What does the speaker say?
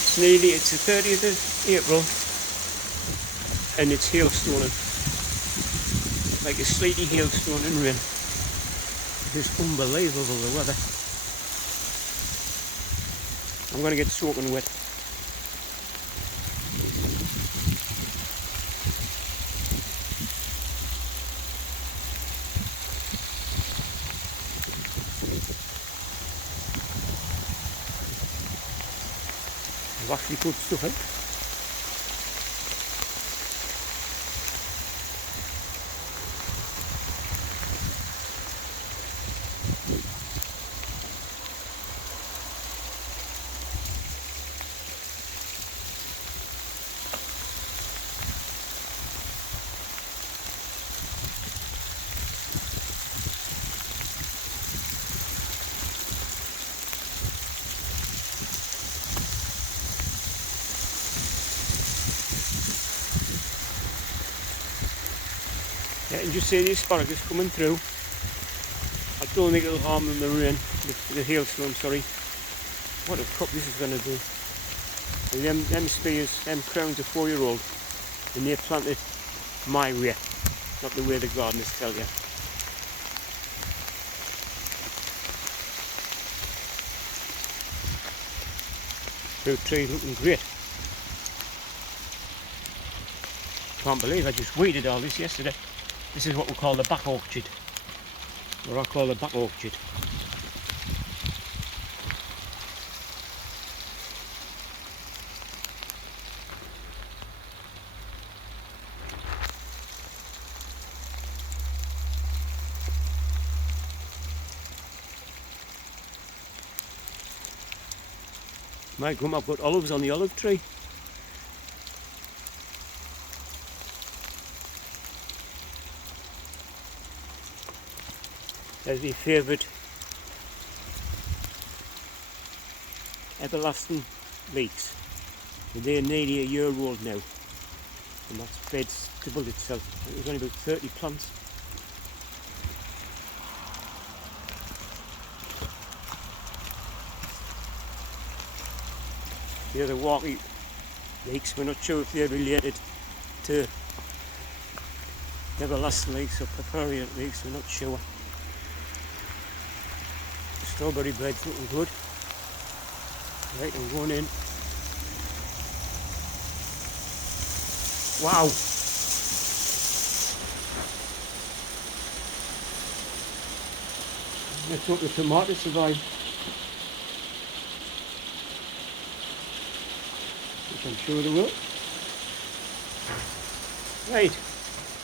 It's the 30th of April and it's hailstoning. Like a sleety hailstone and rain. It's unbelievable, the weather. I'm going to get soaking wet. I've actually put stuff in. Yeah, and just see the asparagus coming through. I don't think it'll harm them the rain, the hailstorm, sorry. What a crop this is going to do. And them spears, them crowns are 4-year-old, and they're planted my way, not the way the gardeners tell you. Fruit trees looking great. Can't believe I just weeded all this yesterday. This is what we call the back orchard, or I call the back orchard. My gum, I've got olives on the olive tree. There's my favourite everlasting leeks. And they're nearly a year old now. And that bed's doubled itself. It was only about 30 plants. The other walkie leeks, we're not sure if they're related to everlasting leeks or prairie leeks, we're not sure. The strawberry bed's looking good. Right, I'm going in. Wow! Let's hope the tomatoes survive. Which I'm sure they will. Right.